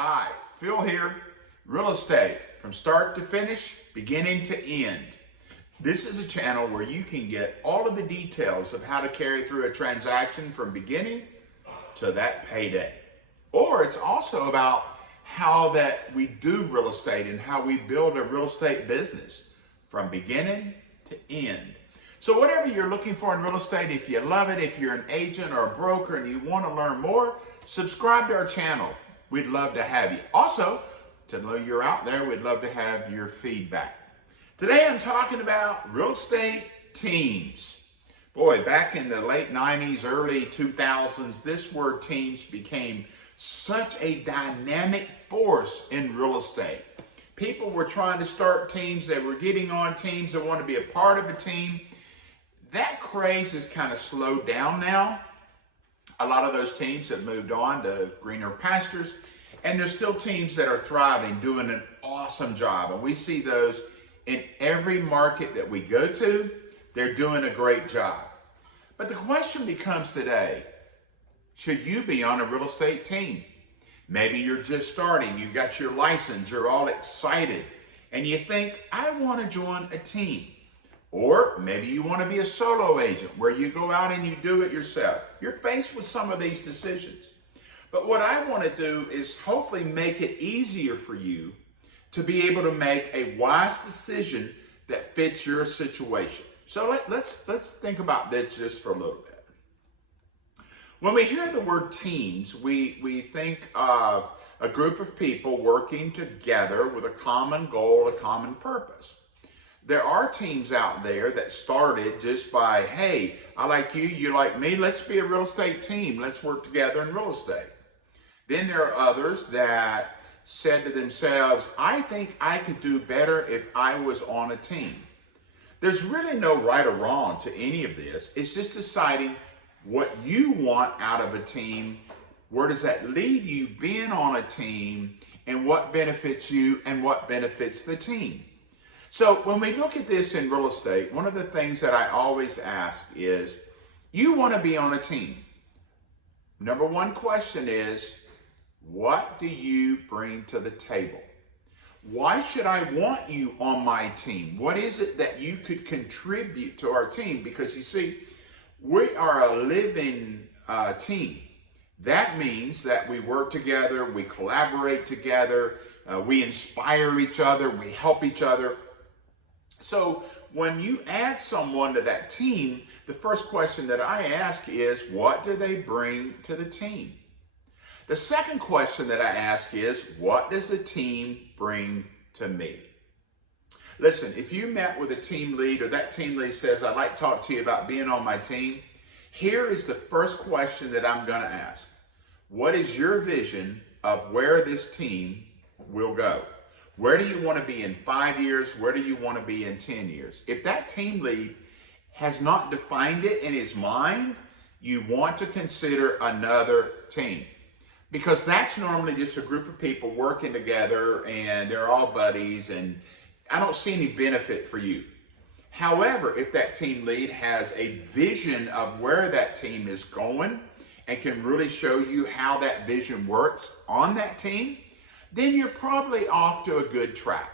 Hi, Phil here. Real estate from start to finish, beginning to end. This is a channel where you can get all of the details of how to carry through a transaction from beginning to that payday. Or it's also about how that we do real estate and how we build a real estate business from beginning to end. So whatever you're looking for in real estate, if you love it, if you're an agent or a broker and you want to learn more, subscribe to our channel. We'd love to have you. Also, to know you're out there, we'd love to have your feedback. Today I'm talking about real estate teams. Boy, back in the late 90s, early 2000s, this word teams became such a dynamic force in real estate. People were trying to start teams, they were getting on teams, they want to be a part of a team. That craze has kind of slowed down now. A lot of those teams have moved on to greener pastures, and there's still teams that are thriving, doing an awesome job. And we see those in every market that we go to. They're doing a great job. But the question becomes today, should you be on a real estate team? Maybe you're just starting, you got your license, you're all excited, and you think, I want to join a team. Or maybe you want to be a solo agent where you go out and you do it yourself. You're faced with some of these decisions. But what I want to do is hopefully make it easier for you to be able to make a wise decision that fits your situation. So let's think about this just for a little bit. When we hear the word teams, we think of a group of people working together with a common goal, a common purpose. There are teams out there that started just by, hey, I like you, you like me, let's be a real estate team, let's work together in real estate. Then there are others that said to themselves, I think I could do better if I was on a team. There's really no right or wrong to any of this. It's just deciding what you want out of a team, where does that leave you being on a team, and what benefits you and what benefits the team. So when we look at this in real estate, one of the things that I always ask is, you want to be on a team. Number one question is, what do you bring to the table? Why should I want you on my team? What is it that you could contribute to our team? Because you see, we are a living team. That means that we work together, we collaborate together, we inspire each other, we help each other. So when you add someone to that team, the first question that I ask is, what do they bring to the team? The second question that I ask is, what does the team bring to me? Listen, if you met with a team lead or that team lead says, I'd like to talk to you about being on my team, here is the first question that I'm going to ask. What is your vision of where this team will go? Where do you want to be in 5 years? Where do you want to be in 10 years? If that team lead has not defined it in his mind, you want to consider another team. Because that's normally just a group of people working together and they're all buddies, and I don't see any benefit for you. However, if that team lead has a vision of where that team is going and can really show you how that vision works on that team, then you're probably off to a good track.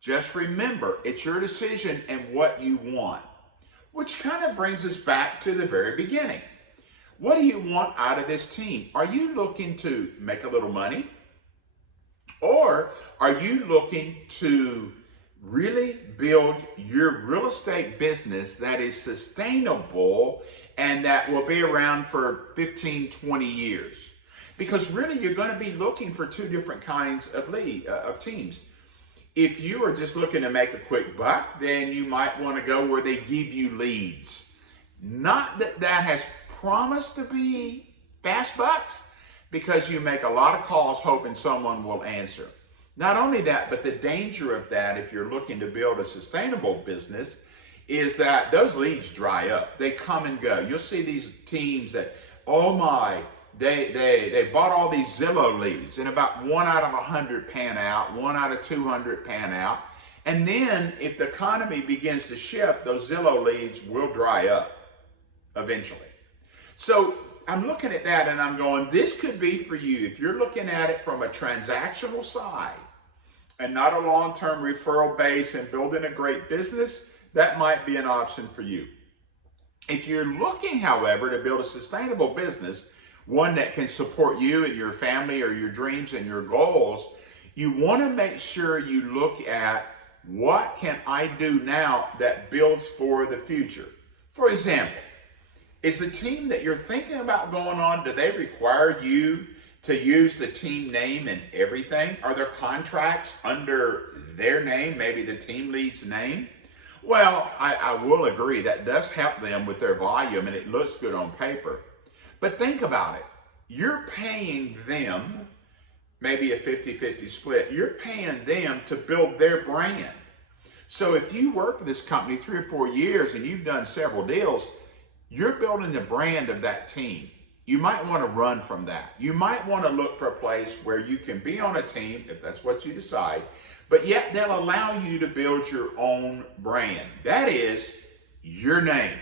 Just remember, it's your decision and what you want. Which kind of brings us back to the very beginning. What do you want out of this team? Are you looking to make a little money? Or are you looking to really build your real estate business that is sustainable and that will be around for 15, 20 years? Because really you're going to be looking for two different kinds of teams. If you are just looking to make a quick buck, then you might want to go where they give you leads. Not that that has promised to be fast bucks, because you make a lot of calls hoping someone will answer. Not only that, but the danger of that, if you're looking to build a sustainable business, is that those leads dry up. They come and go. You'll see these teams that, oh my, they bought all these Zillow leads, and about 1 out of 100 pan out, 1 out of 200 pan out. And then if the economy begins to shift, those Zillow leads will dry up eventually. So I'm looking at that and I'm going, this could be for you. If you're looking at it from a transactional side and not a long-term referral base and building a great business, that might be an option for you. If you're looking, however, to build a sustainable business, one that can support you and your family or your dreams and your goals, you want to make sure you look at what can I do now that builds for the future. For example, is the team that you're thinking about going on, do they require you to use the team name and everything? Are there contracts under their name, maybe the team lead's name? Well, I will agree that does help them with their volume and it looks good on paper. But think about it. You're paying them, maybe a 50-50 split, you're paying them to build their brand. So if you work for this company 3 or 4 years and you've done several deals, you're building the brand of that team. You might want to run from that. You might want to look for a place where you can be on a team, if that's what you decide, but yet they'll allow you to build your own brand. That is your name.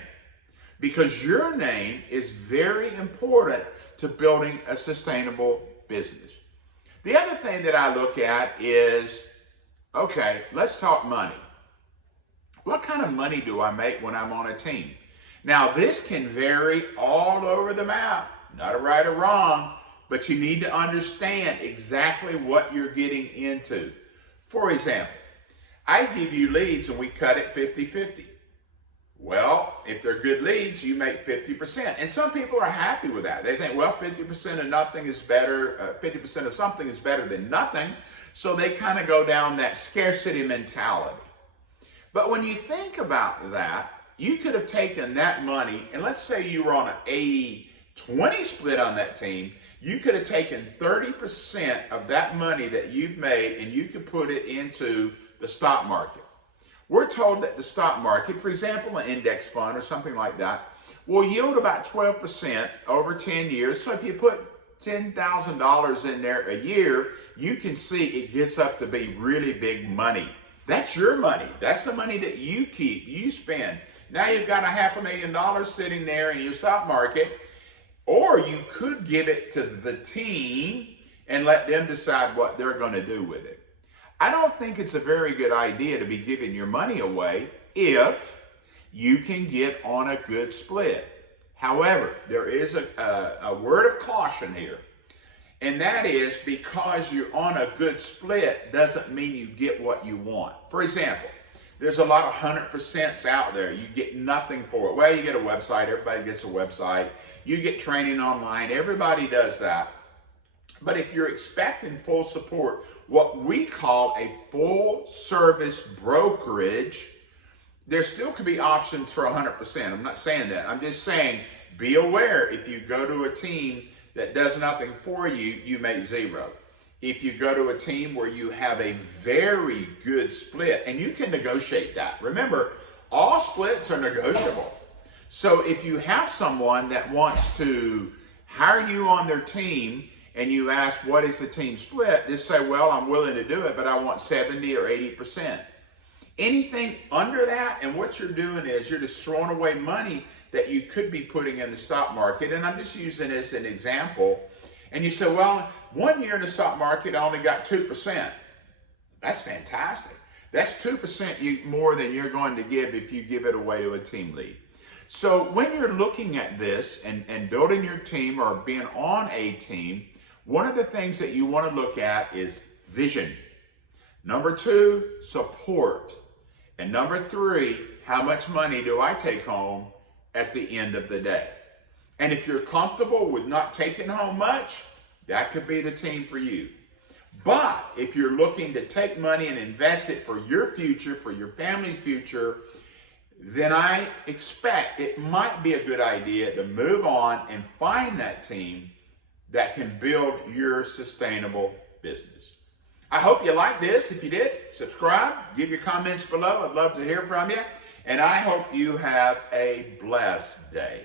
Because your name is very important to building a sustainable business. The other thing that I look at is, okay, let's talk money. What kind of money do I make when I'm on a team? Now, this can vary all over the map, not a right or wrong, but you need to understand exactly what you're getting into. For example, I give you leads and we cut it 50-50. Well, if they're good leads, you make 50%. And some people are happy with that. They think, well, 50% of nothing is better, 50% of something is better than nothing. So they kind of go down that scarcity mentality. But when you think about that, you could have taken that money, and let's say you were on an 80-20 split on that team, you could have taken 30% of that money that you've made and you could put it into the stock market. We're told that the stock market, for example, an index fund or something like that, will yield about 12% over 10 years. So if you put $10,000 in there a year, you can see it gets up to be really big money. That's your money. That's the money that you keep, you spend. Now you've got $500,000 sitting there in your stock market, or you could give it to the team and let them decide what they're going to do with it. I don't think it's a very good idea to be giving your money away if you can get on a good split. However, there is a word of caution here, and that is because you're on a good split doesn't mean you get what you want. For example, there's a lot of 100% out there. You get nothing for it. Well, you get a website. Everybody gets a website. You get training online. Everybody does that. But if you're expecting full support, what we call a full service brokerage, there still could be options for 100%. I'm not saying that. I'm just saying be aware if you go to a team that does nothing for you, you make zero. If you go to a team where you have a very good split, and you can negotiate that. Remember, all splits are negotiable. So if you have someone that wants to hire you on their team and you ask, what is the team split? Just say, well, I'm willing to do it, but I want 70 or 80%. Anything under that, and what you're doing is you're just throwing away money that you could be putting in the stock market. And I'm just using this as an example. And you say, well, 1 year in the stock market, I only got 2%. That's fantastic. That's 2% more than you're going to give if you give it away to a team lead. So when you're looking at this and building your team or being on a team, one of the things that you want to look at is vision. Number 2, support. And number 3, how much money do I take home at the end of the day? And if you're comfortable with not taking home much, that could be the team for you. But if you're looking to take money and invest it for your future, for your family's future, then I expect it might be a good idea to move on and find that team that can build your sustainable business. I hope you liked this. If you did, subscribe, give your comments below. I'd love to hear from you. And I hope you have a blessed day.